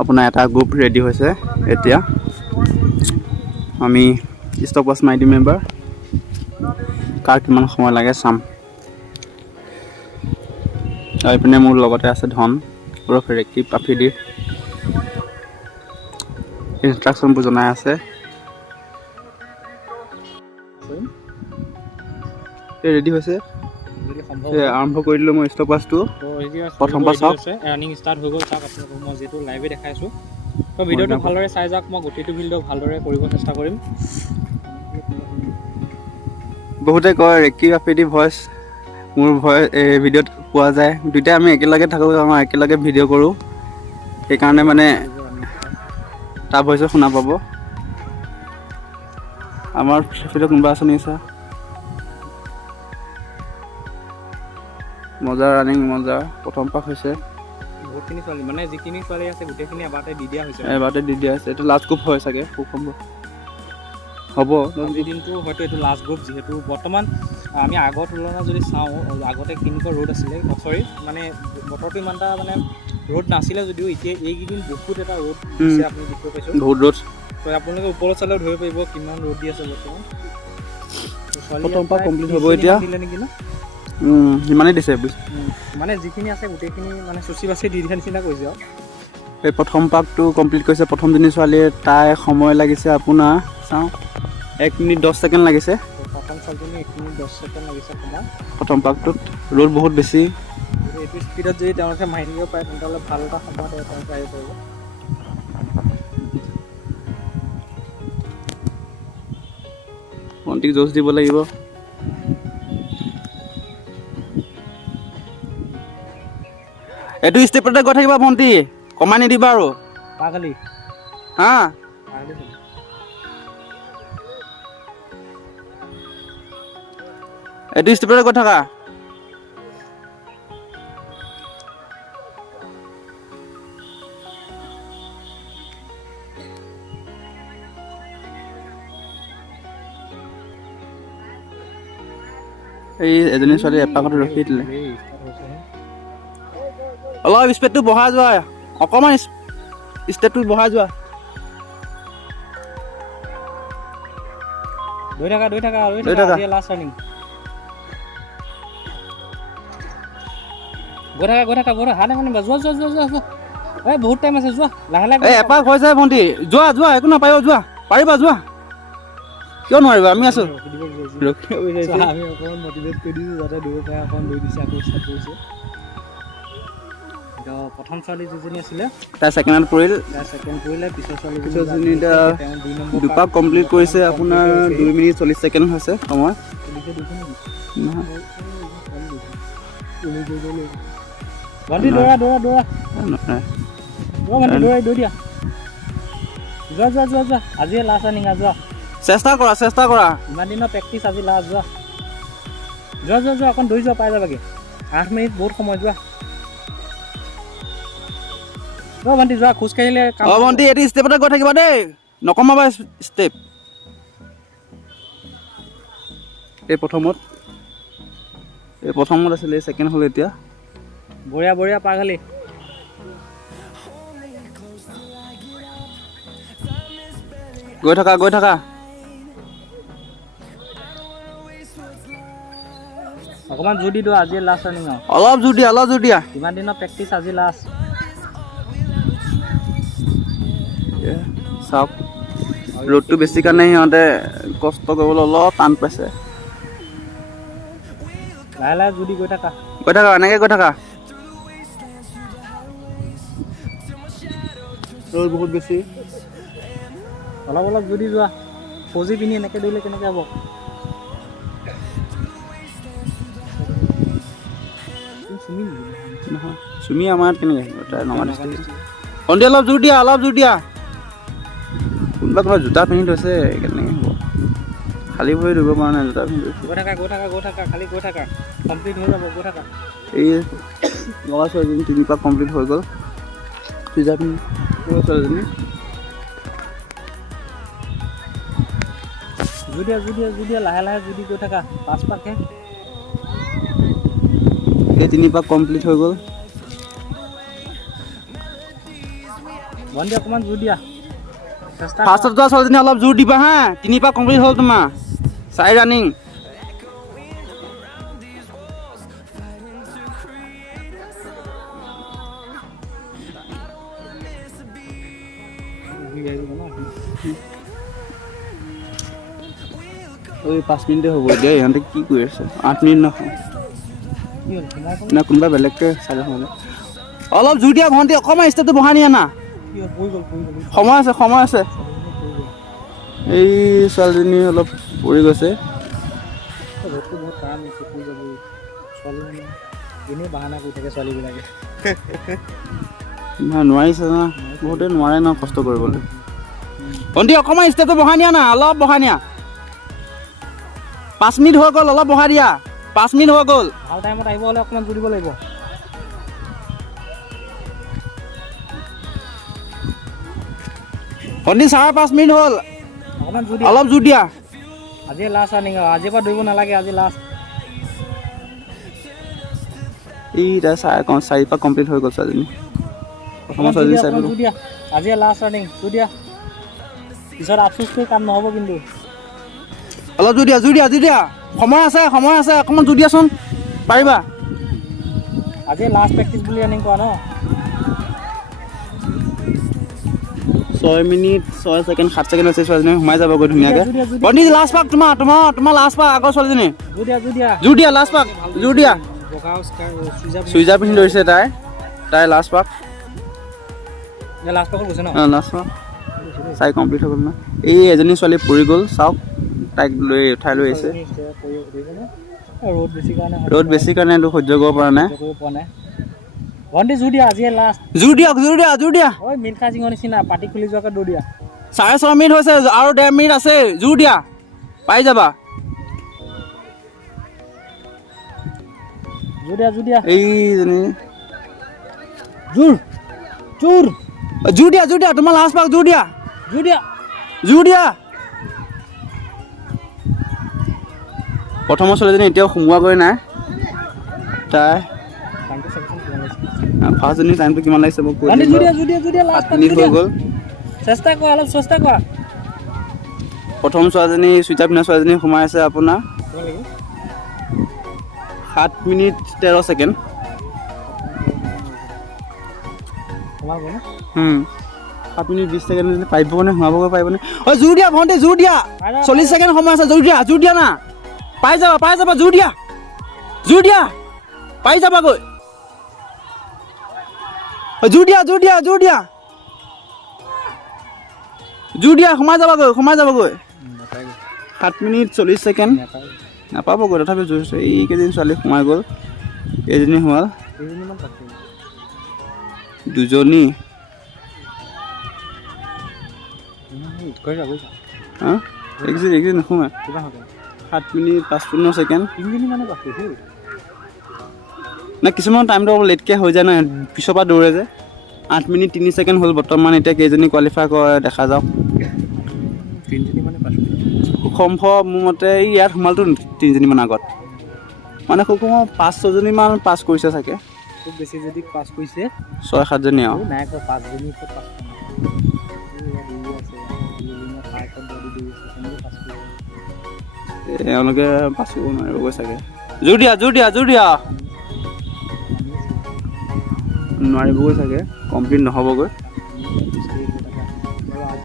আপোনাৰ এটা group ready হৈছে এতিয়া আমি ষ্টপ ৱাচ মাৰি দিম এবাৰ কাৰ কিমান সময় লাগে চাম আৰু এইপিনে মোৰ লগতে আছে ধন ওৰফ ৰেক্কি পাফিদি ইনষ্ট্ৰাকশ্যনবোৰ জনাই আছে ৰেডি হৈছে আৰম্ভ কৰি দিলোঁ মই ষ্টপ ৱাচটো প্ৰথম পৰা চাওক ৰানিং ষ্টাৰ্ট হৈ গ'ল চাওক আপোনালোকক মই যিহেতু লাইভে দেখাইছোঁ তো ভিডিঅ'টো ভালদৰে চাই যাওক মই গোটেইটো ভিডিঅ' ভালদৰে কৰিব চেষ্টা কৰিম বহুতে কয় ৰেক্কি পাফিদি ভইচ মোৰ ভইচ এই ভিডিঅ'ত পোৱা যায় দুইটাই আমি একেলগে থাকোঁ আমাৰ একেলগে ভিডিঅ' কৰোঁ সেইকাৰণে মানে তাৰ ভইচো শুনা পাব আমাৰ ভিডিঅ' কোনোবা আছে নেকি ছাৰ মজা ৰানিং মজা প্ৰথম পাক হৈছে বহুতখিনি ছোৱালী মানে যিখিনি ছোৱালী আছে গোটেইখিনি এবাৰতে দি দিয়া হৈছে এইটো লাষ্ট গ্ৰুপ হয় চাগে খুব সম্ভৱ হ'ব আজিৰ দিনটো হয়তো এইটো লাষ্ট গ্ৰুপ যিহেতু বৰ্তমান আমি আগৰ তুলনা যদি চাওঁ আগতে কেনেকুৱা ৰ'দ আছিলে চৰি মানে বতৰটো ইমান এটা মানে ৰ'দ নাছিলে যদিও এতিয়া এইকেইদিন বহুত এটা ৰ'দ দিছে আপুনি দেখিব পাইছোঁ বহুত ৰ'দ তো আপোনালোকে ওপৰত চালেও ধৰিব পাৰিব কিমান ৰ'দ দি আছে বৰ্তমান প্ৰথম পাক কমপ্লিট হ'ব এতিয়া দিলে নেকি ন সিমানেই দিছে মানে যিখিনি আছে গোটেইখিনি মানে চুচি বাচি দি দিয়া নিচিনা কৰিছে আৰু এই প্ৰথম পাকটো কমপ্লিট কৰিছে প্ৰথমজনী ছোৱালীয়ে তাই সময় লাগিছে আপোনাৰ চাওঁ 1 মিনিট 10 ছেকেণ্ড লাগিছে প্ৰথম ছোৱালীজনী 1 মিনিট 10 ছেকেণ্ড লাগিছে সময় প্ৰথম পাকটোত ৰ'দ বহুত বেছি এইটো স্পীডত যদি তেওঁলোকে মাৰি থাকিব পাৰে তেতিয়াহ'লে ভাল এটা সময় তেওঁলোকে আহিব পাৰিব ভণ্টিক জোচ দিব লাগিব এইটো ষ্টেপতে গৈ থাকিবা ভণ্টি কমাই নিদিবা আৰু পাগলি হা এইটো ষ্টেপতে গৈ থাকা এই এজনী ছোৱালী এপাকতে ৰখি দিলে অলপ স্পীডটো বঢ়াই যোৱা অকণমান ষ্টেপটো বঢ়াই যোৱা দৈ থাকা লাষ্ট ৰানিং গৈ থাকা হাত এখন যোৱা এই বহুত টাইম আছে যোৱা লাহে লাহে এই এপাক হৈছে ভণ্টি যোৱা একো নাপায় যোৱা পাৰিবা যোৱা কিয় নোৱাৰিবা আমি আছোঁ আমি অকণমান মটিভেট কৰি দিছোঁ যাতে দৌৰিব পাৰে অকণমান দৌৰি দিছে আকৌ ষ্টাৰ্ট কৰিছে প্ৰথম ছোৱালী যিজনী আছিলে তাই ছেকেণ্ডত পৰিল পিছৰ ছোৱালী দুপাক কমপ্লিট কৰিছে আপোনাৰ 2 মিনিট 40 ছেকেণ্ড হৈছে সময় ভণ্টি দৌৰা দৌৰি দিয়া যোৱা আজিয়ে লাষ্ট ৰানিং যোৱা চেষ্টা কৰা ইমান দিনৰ প্ৰেক্টিচ আজি লাষ্ট যোৱা অকণ দৌৰি যোৱা পাই যাবাগে 8 মিনিট বহুত সময় যোৱা ভণ্টি যোৱা খোজকাঢ়িলে ভণ্টি এইটো ষ্টেপতে গৈ থাকিবা দেই নকমাবা ষ্টেপ এই প্ৰথমত আছিলে ছেকেণ্ড হ'ল এতিয়া বঢ়িয়া পাগলি গৈ থাকা অকণমান জোৰ দি দিওঁ আজি লাষ্ট ৰানিং অলপ জোৰ দিয়া ইমান দিনৰ প্ৰেক্টিচ আজি লাষ্ট চাওক ৰ'দটো বেছি কাৰণে সিহঁতে কষ্ট কৰিবলৈ অলপ টান পাইছে লাহে জোৰ দি গৈ থাকা এনেকৈ গৈ থাকা ৰ'দ বহুত বেছি অলপ জোৰ দি যোৱা ফৌজি পিন্ধি এনেকৈ দৌৰিলে কেনেকৈ হ'ব চুমি আমাৰ কেনেকৈ ভণ্টি অলপ জোৰ দিয়া কোনোবা জোতা পিন্ধি থৈছে কেনেকৈ হ'ব খালী ভৰি ধৰিব পৰা নাই জোতা পিন্ধি গৈ থাকা খালী গৈ থাকা কমপ্লিট হৈ যাব গৈ থাকা এই ল'ৰা ছোৱালীজনী 3 পাক কমপ্লিট হৈ গ'ল জোতা পিন্ধি ছোৱালীজনী জোৰ দিয়া লাহে জোৰ দি গৈ থাকা 5 পাকহে এই 3 পাক কমপ্লিট হৈ গ'ল ভণ্টি অকণমান জোৰ দিয়া চেষ্টা ফাৰ্ষ্টত যোৱা ছোৱালীজনী অলপ জোৰ দিবা হা 3 পাক কমপ্লিট হ'ল তোমাৰ 4 ৰানিং ওই 5 মিনিটে হ'ব দে ইহঁতে কি কৰি আছে 8 মিনিট নহয় না কোনোবা বেলেগকে চাই হ'লে অলপ জোৰ দিয়া ভণ্টি অকণমান ষ্টেপটো বঢ়াই নিয়া না সময় আছে এই ছোৱালীজনী অলপ পৰি গৈছে ৰ'দটো বহুত টান হৈছে শুই যাব ছোৱালী এনেই বাহানা কৰি থাকে ছোৱালীবিলাকে নোৱাৰিছে না বহুতে নোৱাৰে ন কষ্ট কৰিবলৈ ভণ্টি অকণমান ষ্টেপটো বঢ়াই নিয়া না অলপ বঢ়াই নিয়া 5 মিনিট হৈ গ'ল অলপ বঢ়াই দিয়া 5 মিনিট হৈ গ'ল ভাল টাইমত আহিব হ'লে অকণমান জোৰ দিব লাগিব ভণ্টি 5.5 মিনিট হ'ল অকণমান জোৰ অলপ জোৰ দিয়া আজি লাষ্ট ৰানিং আজিৰ পৰা দৌৰিব নালাগে আজি লাষ্ট এই তাৰ 4 পাক কমপ্লিট হৈ গ'ল ছোৱালীজনী প্ৰথম ছোৱালীজনী চাই জোৰ দিয়া আজি লাষ্ট ৰানিং জোৰ দিয়া পিছত আফচোচ কৰি কাম নহ'ব কিন্তু অলপ জোৰ দিয়া সময় আছে অকণমান জোৰ দিয়াচোন পাৰিবা আজি লাষ্ট প্ৰেক্টিছ বুলি ৰানিং কৰা ন 6 মিনিট 6 ছেকেণ্ড 7 ছেকেণ্ড আছে ছোৱালীজনী সোমাই যাবগৈ ধুনীয়াকৈ ভণ্টি লাষ্ট পাক তোমাৰ লাষ্ট পাক আগৰ ছোৱালীজনী জোৰ দিয়া লাষ্ট পাক জোৰ দিয়া চুইজাৰ পিন্ধি ধৰিছে তাই লাষ্ট পাক লাষ্ট পাকত গৈছে ন লাষ্ট পাক চাই কমপ্লিট হৈ গ'ল না এই এজনী ছোৱালী পৰি গ'ল চাওক তাইক উঠাই লৈ আহিছে ৰ'দ বেছি কাৰণে এইটো সহ্য কৰিব পৰা নাই ভণ্টি জোৰ দিয়া আজি লাষ্ট জোৰ দিয়া ঐ মিল্খা সিঙৰ নিচিনা পাতি খুলি যোৱাকৈ দৌৰ দিয়া 6.5 মিনিট হৈছে আৰু 1.5 মিনিট আছে জোৰ দিয়া পাই যাবা জোৰ দিয়া এইজনী জোৰ দিয়া তোমাৰ লাষ্ট পাক জোৰ দিয়া প্ৰথমৰ ছোৱালীজনী এতিয়াও সোমোৱাগৈ নাই তাই ফাৰ্ষ্টজনী টাইমটো কিমান লাগিছে মোক কৈ দিম 7 মিনিট হৈ গ'ল চেষ্টা কৰা প্ৰথম ছোৱালীজনী চুইজাৰ পিন্ধা ছোৱালীজনী সোমাই আছে আপোনাৰ 7 মিনিট 13 ছেকেণ্ড 7 মিনিট 20 ছেকেণ্ড পাৰিবনে সোমাবগৈ পাৰিবনে ঐ জোৰ দিয়া ভণ্টি জোৰ দিয়া 40 ছেকেণ্ড সময় আছে জোৰ দিয়া না পাই যাবা জোৰ দিয়া পাই যাবাগৈ জোৰ দিয়া সোমাই যাবগৈ 7 মিনিট 40 ছেকেণ্ড নাপাবগৈ তথাপি জোৰ আছে এইকেইদিন ছোৱালী সোমাই গ'ল এজনী সোমাল দুজনী একদিন নোসোমাই 7 মিনিট 55 ছেকেণ্ড না কিছুমান টাইমটো অলপ লেটকৈ হৈ যায় ন পিছৰ পৰা দৌৰে যে 8 মিনিট 3 ছেকেণ্ড হ'ল বৰ্তমান এতিয়া কেইজনী কোৱালিফাই কৰে দেখা যাওক খুব সম্ভৱ মোৰ মতে ইয়াত সোমালতো 3জনীমান আগত মানে খুব সম্ভৱ 5-6জনীমান পাছ কৰিছে চাগে খুব বেছি যদি পাছ কৰিছে 6-7জনী আৰু নাই কয় 5জনী এওঁলোকে পাছ কৰিব নোৱাৰিবগৈ চাগে জোৰ দিয়া নোৱাৰিবগৈ চাগে কমপ্লিট নহ'বগৈ